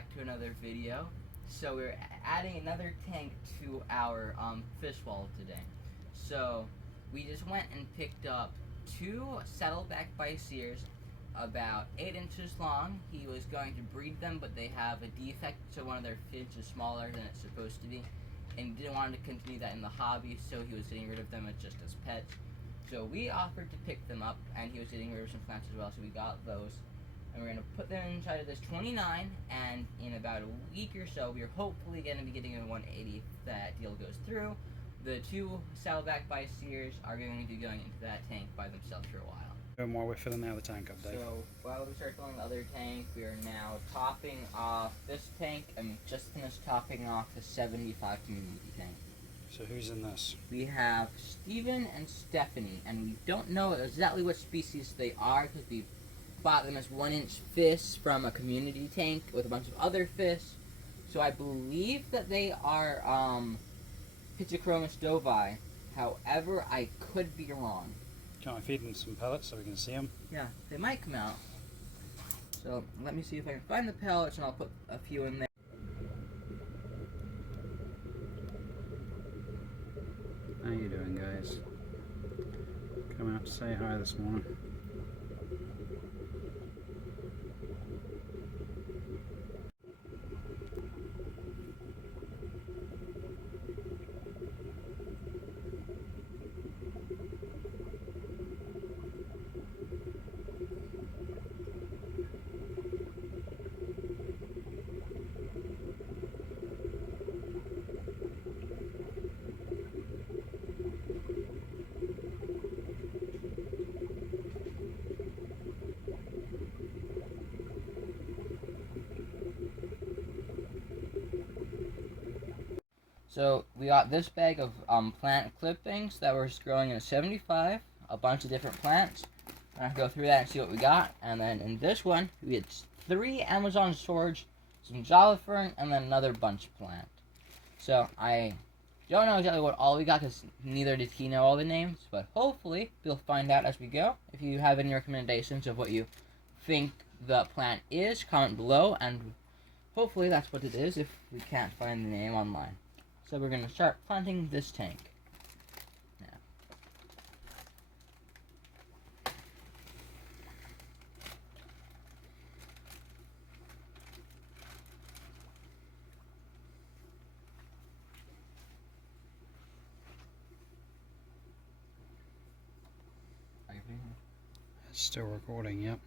back to another video. So we're adding another tank to our fish wall today. So we just went and picked up two saddleback Bichirs, about 8 inches long. He was going to breed them, but they have a defect, so one of their fins is smaller than it's supposed to be, and he didn't want to continue that in the hobby, so he was getting rid of them just as pets. So we offered to pick them up, and he was getting rid of some plants as well, so we got those. And we're going to put them inside of this 29, and in about a week or so, we're hopefully going to be getting a 180 if that deal goes through. The two saddleback Bichirs are going to be going into that tank by themselves for a while. And while we're filling the other tank up, Dave. So while we start filling the other tank, we are now topping off this tank, and we just finished topping off the 75 community tank. So who's in this? We have Steven and Stephanie, and we don't know exactly what species they are because we bought them as 1-inch fish from a community tank with a bunch of other fish. So I believe that they are Pichichromis dovi. However, I could be wrong. Can I feed them some pellets so we can see them? Yeah, they might come out. So let me see if I can find the pellets, and I'll put a few in there. How you doing, guys? Coming up to say hi this morning. So we got this bag of plant clippings that were just growing in a 75, a bunch of different plants. I'm going to go through that and see what we got. And then in this one, we had 3 Amazon swords, some Java fern, and then another bunch plant. So I don't know exactly what all we got because neither did he know all the names, but hopefully we'll find out as we go. If you have any recommendations of what you think the plant is, comment below, and hopefully that's what it is if we can't find the name online. So we're going to start planting this tank now. It's still recording, yep.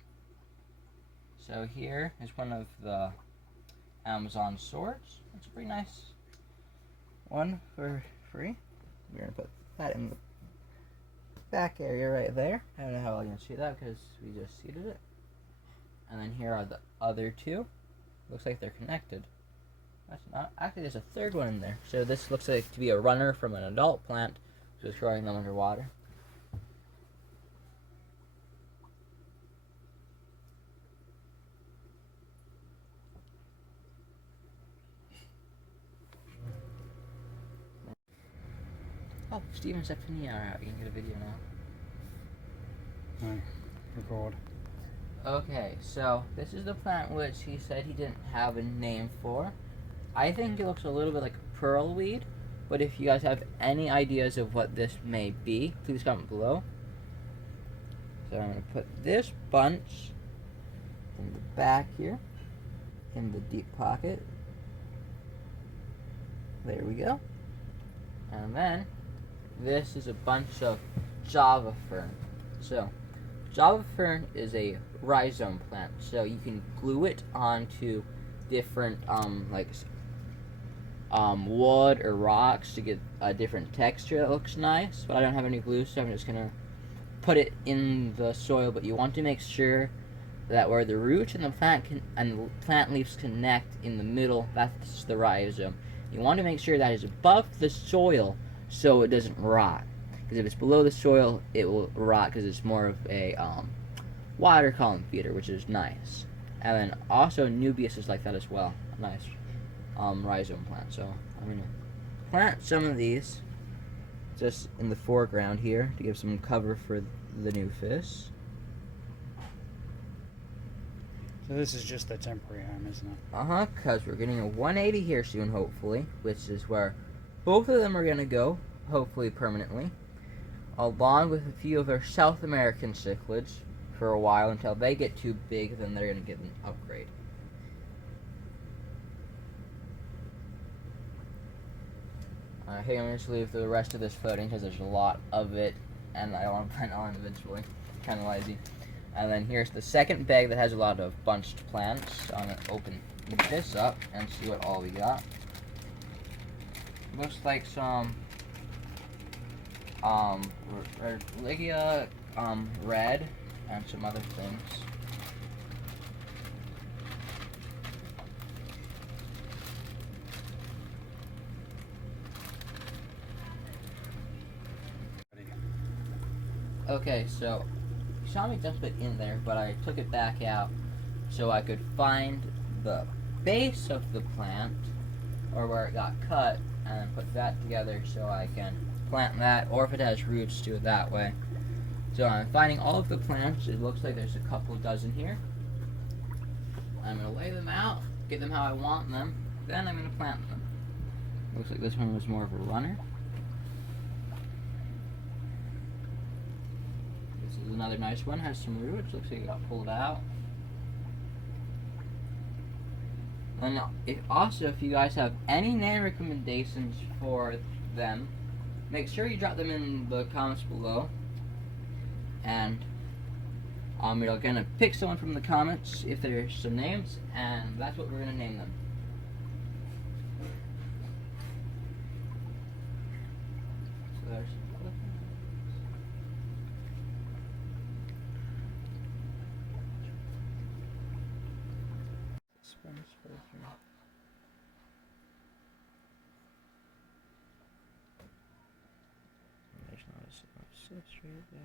So here is one of the Amazon swords. It's a pretty nice one for free. We're going to put that in the back area right there. I don't know how I'm going to see that because we just seeded it. And then here are the other two. Looks like they're connected. That's not. Actually, there's a third one in there. So this looks like to be a runner from an adult plant. Just growing them underwater. Oh, Steve and Stephanie are out. You can get a video now. No, record. Okay, so this is the plant which he said he didn't have a name for. I think it looks a little bit like pearl weed, but if you guys have any ideas of what this may be, please comment below. So I'm going to put this bunch in the back here, in the deep pocket. There we go. And then this is a bunch of Java fern. So, Java fern is a rhizome plant, so you can glue it onto different wood or rocks to get a different texture that looks nice. But I don't have any glue, so I'm just gonna put it in the soil. But you want to make sure that where the root and the plant leaves connect in the middle, that's the rhizome. You want to make sure that is above the soil so it doesn't rot. Because if it's below the soil, it will rot because it's more of a water column feeder, which is nice. And then also Nubius is like that as well. A nice rhizome plant. So I'm going to plant some of these just in the foreground here to give some cover for the new fish. So So this is just a temporary home, isn't it? Uh-huh, because we're getting a 180 here soon, hopefully, which is where both of them are going to go, hopefully permanently, along with a few of their South American cichlids for a while until they get too big, then they're going to get an upgrade. Here, I'm going to just leave the rest of this floating because there's a lot of it, and I want to plant on eventually. Kind of lazy. And then here's the second bag that has a lot of bunched plants. So I'm going to open this up and see what all we got. Looks like some Ligia red and some other things. Okay, so you saw me dump it in there, but I took it back out so I could find the base of the plant, or where it got cut, and put that together so I can plant that, or if it has roots, do it that way. So I'm finding all of the plants. It looks like there's a couple dozen here. I'm going to lay them out, get them how I want them, then I'm going to plant them. Looks like this one was more of a runner. This is another nice one, has some roots, looks like it got pulled out. And also, if you guys have any name recommendations for them, make sure you drop them in the comments below. And we're gonna pick someone from the comments if there's some names, and that's what we're gonna name them. So there's there's not a substrate there.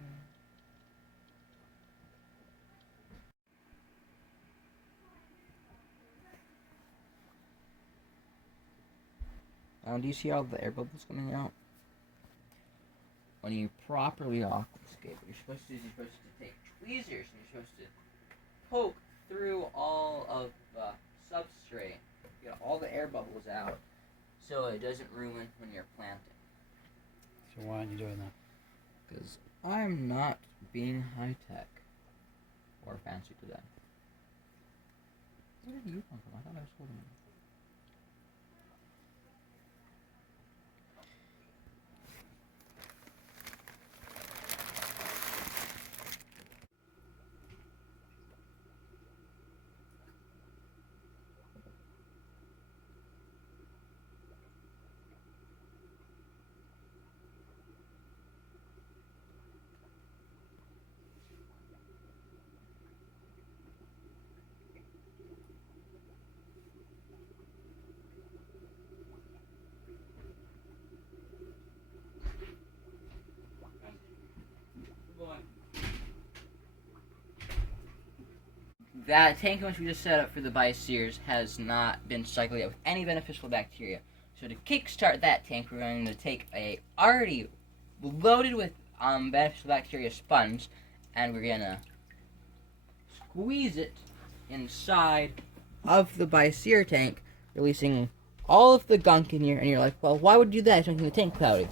Do you see all the air bubbles coming out? When you properly aquascape, what you're supposed to do is you're supposed to take tweezers and you're supposed to poke through all of the substrate, get all the air bubbles out, so it doesn't ruin when you're planting. So why aren't you doing that? Because I'm not being high-tech or fancy today. Where did you come from? I thought I was holding it. That tank which we just set up for the Biceres has not been cycled yet with any beneficial bacteria. So to kickstart that tank, we're going to take a already loaded with beneficial bacteria sponge, and we're gonna squeeze it inside of the Bicere tank, releasing all of the gunk in here. And you're like, well, why would you do that? It's making the tank cloudy.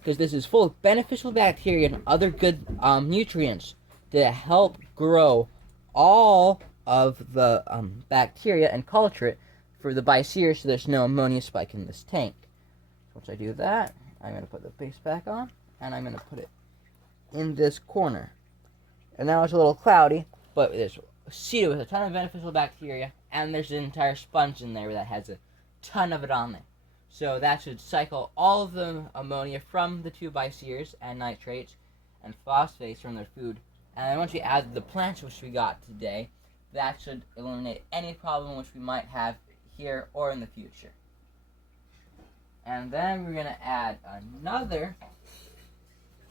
Because this is full of beneficial bacteria and other good nutrients to help grow all of the bacteria and culture it for the Bicere, so there's no ammonia spike in this tank. Once I do that, I'm going to put the base back on, and I'm going to put it in this corner. And now it's a little cloudy, but it's seeded with a ton of beneficial bacteria, and there's an entire sponge in there that has a ton of it on there. So that should cycle all of the ammonia from the two Biceres and nitrates and phosphates from their food. And then once we add the plants which we got today, that should eliminate any problem which we might have here or in the future. And then we're going to add another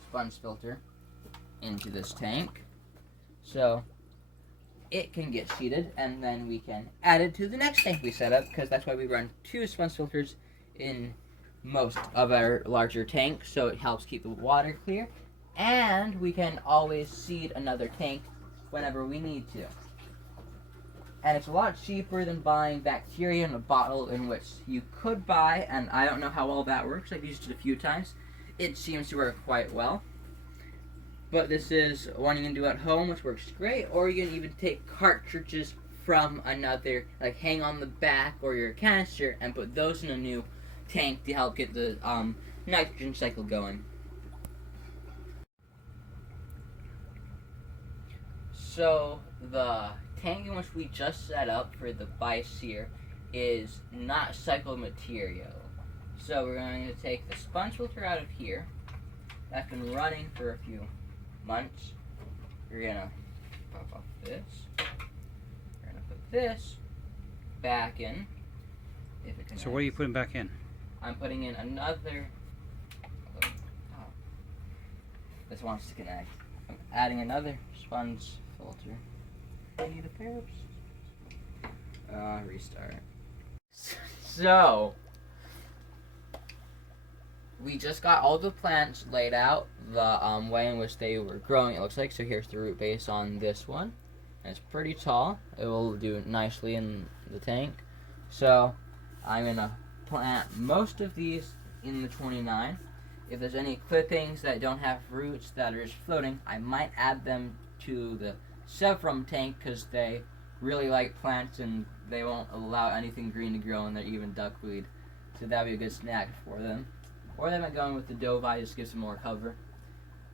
sponge filter into this tank, so it can get seeded, and then we can add it to the next tank we set up, because that's why we run 2 sponge filters in most of our larger tanks, so it helps keep the water clear, and we can always seed another tank whenever we need to. And it's a lot cheaper than buying bacteria in a bottle, in which you could buy, and I don't know how well that works. I've used it a few times. It seems to work quite well. But this is one you can do at home, which works great, or you can even take cartridges from another, like hang on the back or your canister, and put those in a new tank to help get the nitrogen cycle going. So the tank in which we just set up for the Bichir is not cycled material. So we're going to take the sponge filter out of here. That's been running for a few months. We're gonna pop off this. We're gonna put this back in. If it connects. So what are you putting back in? I'm putting in another. Oh, this wants to connect. I'm adding another sponge filter. I need a pair of. Restart. So we just got all the plants laid out, the way in which they were growing, it looks like. So here's the root base on this one. And it's pretty tall. It will do nicely in the tank. So I'm going to plant most of these in the 29. If there's any clippings that don't have roots that are just floating, I might add them to the Sevrum tank, because they really like plants and they won't allow anything green to grow in there, even duckweed. So that would be a good snack for them. Or they might go in with the Delhizi, just gives them more cover.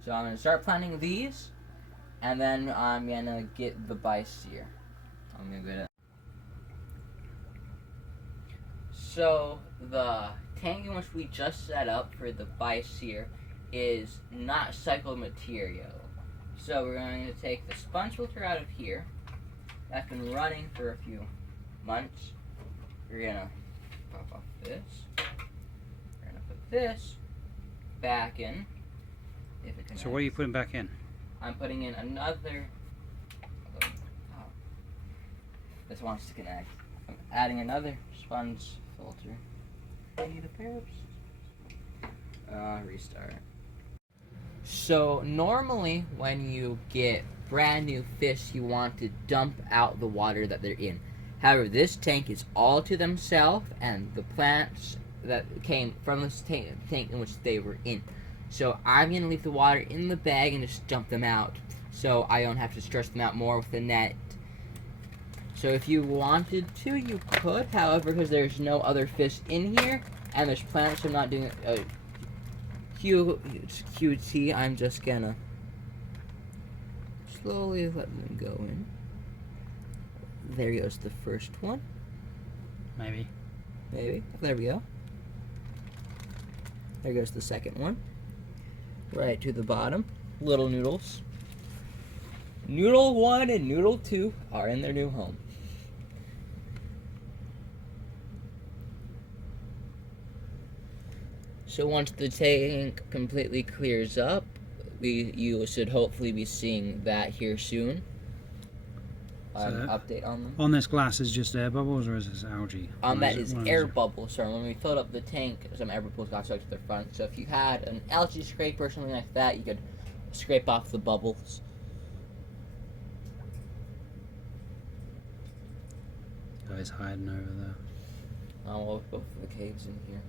So I'm going to start planting these, and then I'm going to get the Bichir. I'm going to get it. So the tank in which we just set up for the Bichir is not cycled material. So we're going to take the sponge filter out of here. That's been running for a few months. We're going to pop off this. This back in. If it connects. So what are you putting back in? I'm putting in another. Oh, this wants to connect. I'm adding another sponge filter. I need a pair of. Restart. So normally when you get brand new fish, you want to dump out the water that they're in. However, this tank is all to themselves, and the plants that came from this tank in which they were in. So I'm going to leave the water in the bag and just dump them out, so I don't have to stretch them out more with the net. So if you wanted to, you could. However, because there's no other fish in here, and there's plants, so I'm not doing a QT, I'm just going to slowly let them go in. There goes the first one. Maybe. There we go. There goes the second one. Right to the bottom. Little noodles. Noodle 1 and Noodle 2 are in their new home. So once the tank completely clears up, you should hopefully be seeing that here soon. An update on them. On this glass is just air bubbles, or is this algae? That is air bubbles. So when we filled up the tank, some air bubbles got stuck to the front. So if you had an algae scraper or something like that, you could scrape off the bubbles. Guy's hiding over there. We'll put the caves in here.